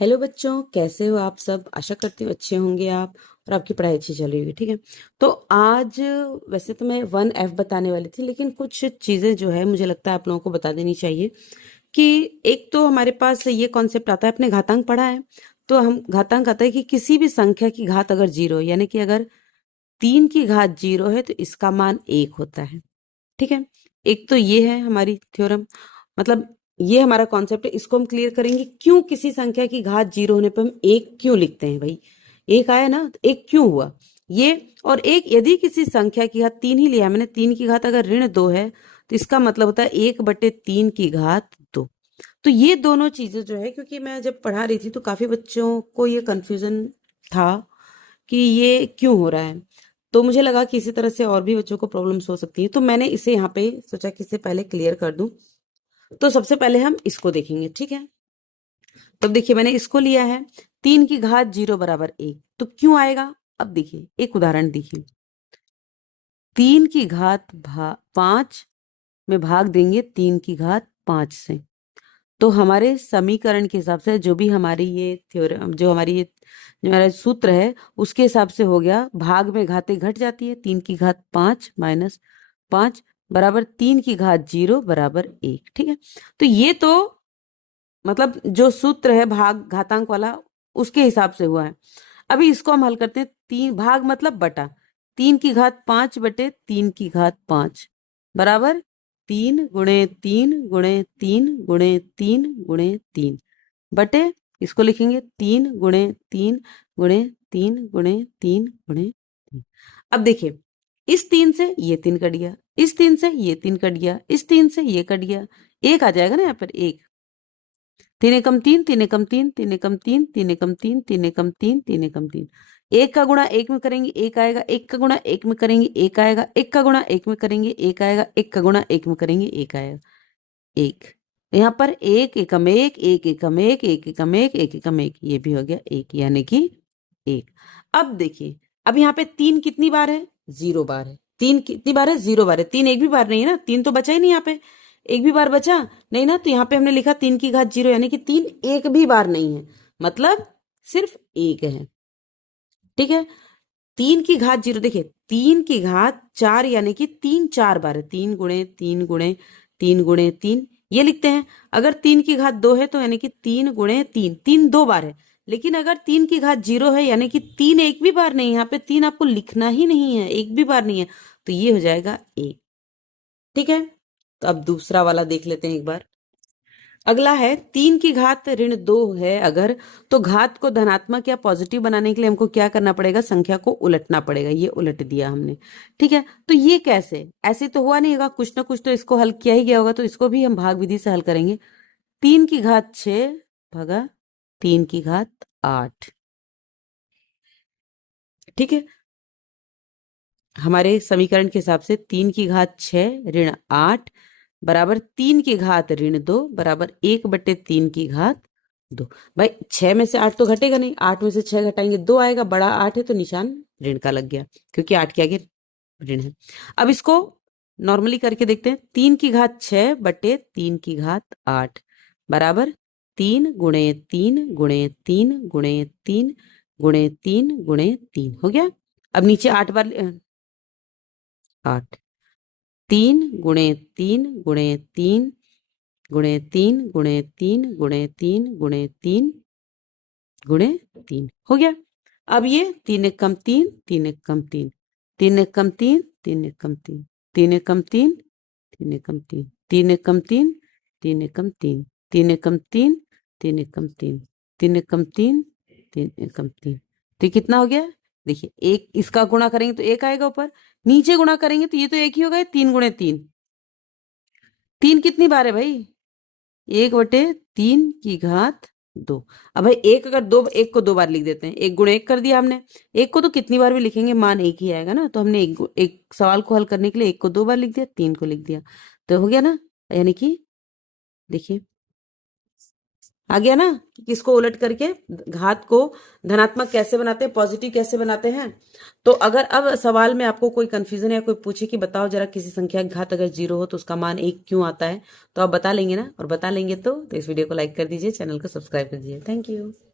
Hello बच्चों, कैसे हो आप सब। आशा करती हूँ अच्छे होंगे आप और आपकी पढ़ाई अच्छी चल रही होगी। ठीक है, तो आज वैसे तो मैं 1F बताने वाली थी, लेकिन कुछ चीज़ें जो है मुझे लगता है आप लोगों को बता देनी चाहिए। कि एक तो हमारे पास ये कॉन्सेप्ट आता है, अपने घातांक पढ़ा है, तो हम घातांक आता है कि किसी भी संख्या की घात अगर जीरो, यानी कि अगर 3 की घात जीरो है तो इसका मान 1 होता है। ठीक है, एक तो ये है हमारी थ्योरम, मतलब ये हमारा कॉन्सेप्ट है। इसको हम क्लियर करेंगे, क्यों किसी संख्या की घात जीरो होने पर हम एक क्यों लिखते हैं भाई। एक आया ना तो एक क्यों हुआ ये। और एक, यदि किसी संख्या की घात तीन ही लिया मैंने, 3 की घात अगर ऋण 2 है तो इसका मतलब होता है 1/3 की घात 2। तो ये दोनों चीजें जो है, क्योंकि मैं जब पढ़ा रही थी तो काफी बच्चों को ये कंफ्यूजन था कि ये क्यों हो रहा है, तो मुझे लगा कि इसी तरह से और भी बच्चों को प्रॉब्लम्स हो सकती है, तो मैंने इसे यहाँ पे सोचा कि इसे पहले क्लियर कर दूं। तो सबसे पहले हम इसको देखेंगे। ठीक है, तो देखिए मैंने इसको लिया है, 3 की घात जीरो बराबर 1, तो क्यों आएगा। अब देखिए एक उदाहरण देखिए, 3 की घात 5 में भाग देंगे 3 की घात 5 से, तो हमारे समीकरण के हिसाब से जो भी हमारी ये थ्योरम, जो हमारा सूत्र है उसके हिसाब से हो गया, भाग में घातें घट जाती है, 3 की घात 5 माइनस 5 बराबर 3 की घात जीरो बराबर 1। ठीक है, तो ये तो मतलब जो सूत्र है भाग घातांक वाला उसके हिसाब से हुआ है। अभी इसको हम हल करते हैं, तीन भाग मतलब बटा, 3 की घात 5 बटे 3 की घात 5 बराबर 3 × 3 × 3 × 3 बटे, इसको लिखेंगे 3 × 3 × 3 × 3 × 3। अब देखिए, इस 3 से ये 3 कट गया, इस 3 से ये 3 कट गया, इस 3 से ये कट गया, एक आ जाएगा ना यहाँ पर एक। 3 एकम 3, 3 एकम 3, 3 एकम 3, 3 एकम 3, 3 एकम 3, 3 एकम 3। एक का गुणा एक में करेंगे एक आएगा, एक का गुणा एक में करेंगे एक आएगा, एक का गुणा एक में करेंगे एक आएगा, एक का गुणा एक में करेंगे एक आएगा, एक। यहाँ पर एक एकम एक, एक एकम एक, एक एकम एक, एक एकम एक, ये भी हो गया एक, यानी कि एक। अब देखिए, अब यहाँ पे 3 कितनी बार है, 0 बार है। 3 कितनी बार है, 0 बार है। 3 एक भी बार नहीं है ना, 3 तो बचा ही नहीं यहाँ पे, एक भी बार बचा नहीं ना, तो यहाँ पे हमने लिखा 3 की घात 0, यानी कि 3 एक भी बार नहीं है, मतलब सिर्फ एक है। ठीक है, 3 की घात 0, देखिए 3 की घात 4 यानी कि 3 4 बार है, 3 × 3 × 3 × 3 ये लिखते हैं। अगर 3 की घात 2 है तो यानी कि 3 × 3, 3 2 बार है। लेकिन अगर 3 की घात 0 है यानी कि 3 एक भी बार नहीं है, यहाँ पे 3 आपको लिखना ही नहीं है, एक भी बार नहीं है, तो ये हो जाएगा 1। ठीक है, तो अब दूसरा वाला देख लेते हैं एक बार। अगला है 3 की घात ऋण 2 है अगर, तो घात को धनात्मक या पॉजिटिव बनाने के लिए हमको क्या करना पड़ेगा, संख्या को उलटना पड़ेगा। ये उलट दिया हमने। ठीक है, तो ये कैसे, ऐसे तो हुआ नहीं होगा, कुछ ना कुछ तो इसको हल किया ही गया होगा, तो इसको भी हम भाग विधि से हल करेंगे। 3 की घात 6 भागा 3 की घात 8। ठीक है, हमारे समीकरण के हिसाब से 3 की घात 6 ऋण 8 बराबर 3 की घात ऋण 2 बराबर 1/3 की घात 2। भाई 6 में से 8 तो घटेगा नहीं, 8 में से 6 घटाएंगे 2 आएगा, बड़ा 8 है तो निशान ऋण का लग गया, क्योंकि 8 के आगे ऋण है। अब इसको नॉर्मली करके देखते हैं, 3 की घात 6 बटे 3 की घात 8 बराबर 3 × 3 × 3 × 3 × 3 हो गया। अब नीचे 8 बार 8, 3 × 3 × 3 × 3 × 3 × 3 हो गया। अब ये 3 एकम 3, 3 एकम 3, 3 एकम 3, 3 एकम 3, 3 एकम 3, 3 एकम 3, 3 एकम 3, 3 एकम 3, 3 एकम 3, 3 एकम 3, 3 एकम 3, 3 एकम 3, तो कितना हो गया। देखिए एक, इसका गुणा करेंगे तो एक आएगा ऊपर, नीचे गुणा करेंगे तो ये तो एक ही होगा, 3 × 3। 3 कितनी बार है भाई, 1/3 की घात 2। अब भाई एक, अगर दो, एक को 2 बार लिख देते हैं, 1 × 1 कर दिया हमने। एक को तो कितनी बार भी लिखेंगे मान एक ही आएगा ना, तो हमने एक सवाल को हल करने के लिए 1 को 2 बार लिख दिया, 3 को लिख दिया, तो हो गया ना, यानी कि देखिए आ गया ना कि किसको उलट करके घात को धनात्मक कैसे बनाते हैं, पॉजिटिव कैसे बनाते हैं। तो अगर अब सवाल में आपको कोई कंफ्यूजन या कोई पूछे कि बताओ जरा किसी संख्या का घात अगर 0 हो तो उसका मान 1 क्यों आता है, तो आप बता लेंगे ना, और बता लेंगे तो इस वीडियो को लाइक कर दीजिए, चैनल को सब्सक्राइब कर दीजिए। Thank you.